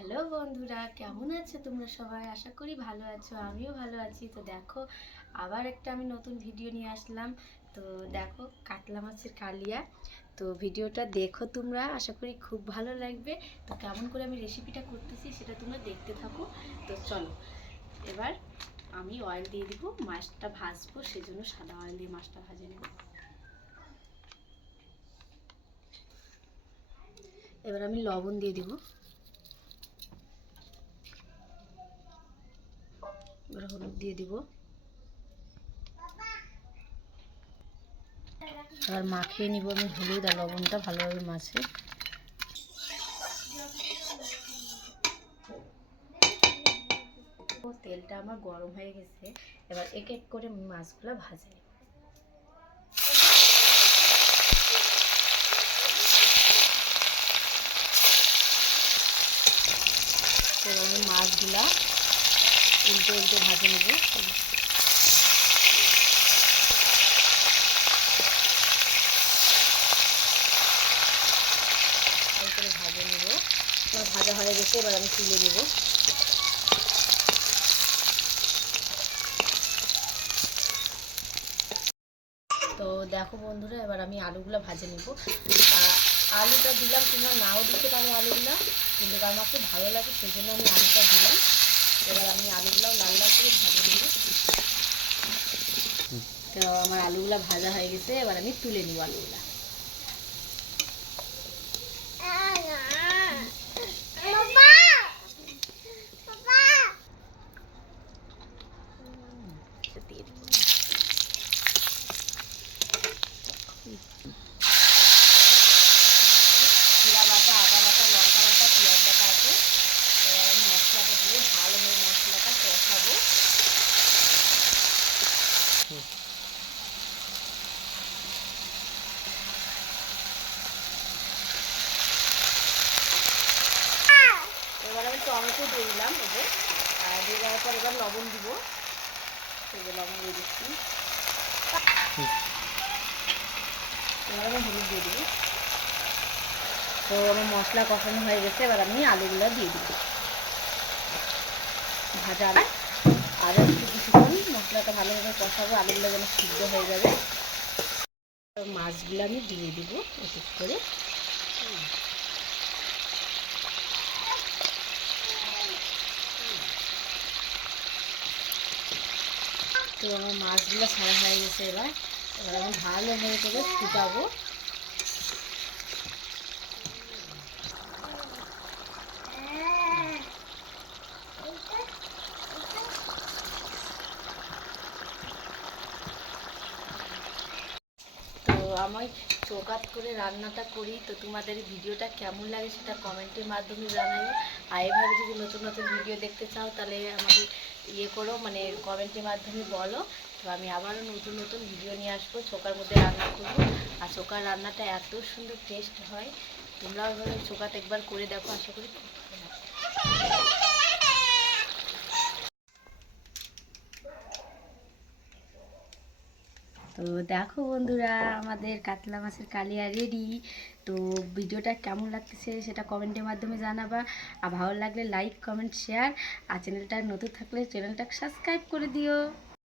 Hello বন্ধুরা, কেমন আছো তোমরা সবাই? আশা করি ভালো আছো, আমিও ভালো আছি। তো দেখো, আবার একটা আমি নতুন ভিডিও নিয়ে আসলাম। তো দেখো, কাতলা মাছের কালিয়া। তো ভিডিওটা দেখো তোমরা, আশা করি খুব ভালো লাগবে। তো কেমন করে আমি রেসিপিটা করতেছি সেটা তোমরা দেখতে থাকো। তো চলো, এবার আমি অয়েল দিয়ে দিব, মাছটা ভাজবো, সেজন্য সাদা অয়েল দিয়ে মাছটা ভাজে নেব। এবার আমি লবণ দিয়ে দিব, এবার হলুদ দিয়ে দিব, এবার মাখিয়ে নিব আমি হলুদ আর লবণটা ভালোভাবে মাছে। তেলটা আমার গরম হয়ে গেছে, এবার এক এক করে মাছগুলো ভাজে নেব। এবার আমি মাছগুলা উল্টে উল্টে ভাজে নেব। করে ভাজে নেব। আমার ভাজা হয়ে গেছে, এবার আমি তুলে নেব। তো দেখো বন্ধুরা, এবার আমি আলুগুলো ভাজে নেব। আলুটা দিলাম, তোমরা নাও দিতে পারো আলুগুলো, কিন্তু আমার খুব ভালো লাগে সেই জন্য আমি আলুটা দিলাম। এবার আমি আলুগুলো লাল লাল করে ভাজে নেব। তো আমার আলুগুলো ভাজা হয়ে গেছে, এবার আমি তুলে নিব আলুগুলা। দিয়ে দিব জিরা বাটা, আদা বাটা, লঙ্কা বাটা, পেঁয়াজ বাটা আছে। এবার আমি মশলাটা দিয়ে ভালোভাবে মশলাটা কষাবো। এবার আমি টমেটো দিয়ে দিলাম, এবার দিয়ে দেওয়ার পর এবার লবণ দিব। এবার লবণ দিয়ে দিচ্ছি, এবার আমি হলুদ দিয়ে দিব। তো আমার মশলা কষানো হয়ে গেছে, এবার আমি আলুগুলো দিয়ে দিব ভাজা আলু। আর একটু কিছুক্ষণ মশলাটা ভালোভাবে কষাবো, আলুগুলো যেন সিদ্ধ হয়ে যাবে। মাছগুলো আমি দিয়ে দিব এক এক করে। তো আমার মাছগুলো ছাড়া হয়ে গেছে, এবার আমি ভালোভাবে করে ফুটাবো। তো আমি চৌকাত করে রান্নাটা করি, তো তোমাদের ভিডিওটা কেমন লাগে সেটা কমেন্টের মাধ্যমে জানাও। আর এভাবে যদি নতুন নতুন ভিডিও দেখতে চাও তাহলে আমাকে করো, মানে কমেন্টের মাধ্যমে বলো। তো আমি আবারও নতুন নতুন ভিডিও নিয়ে আসবো, চৌকার মধ্যে রান্না করবো। আর চৌকার রান্নাটা এত সুন্দর টেস্ট হয়, তোমরাও চৌকাত একবার করে দেখো, আশা করি খুব ভালো লাগবে। তো দেখো বন্ধুরা, আমাদের কাতলা মাছের কালিয়া রেডি। তো ভিডিওটা কেমন লাগতেছে সেটা কমেন্টের মাধ্যমে জানাবা। আর ভালো লাগলে লাইক, কমেন্ট, শেয়ার। আর চ্যানেলটা নতুন থাকলে চ্যানেলটা সাবস্ক্রাইব করে দিও।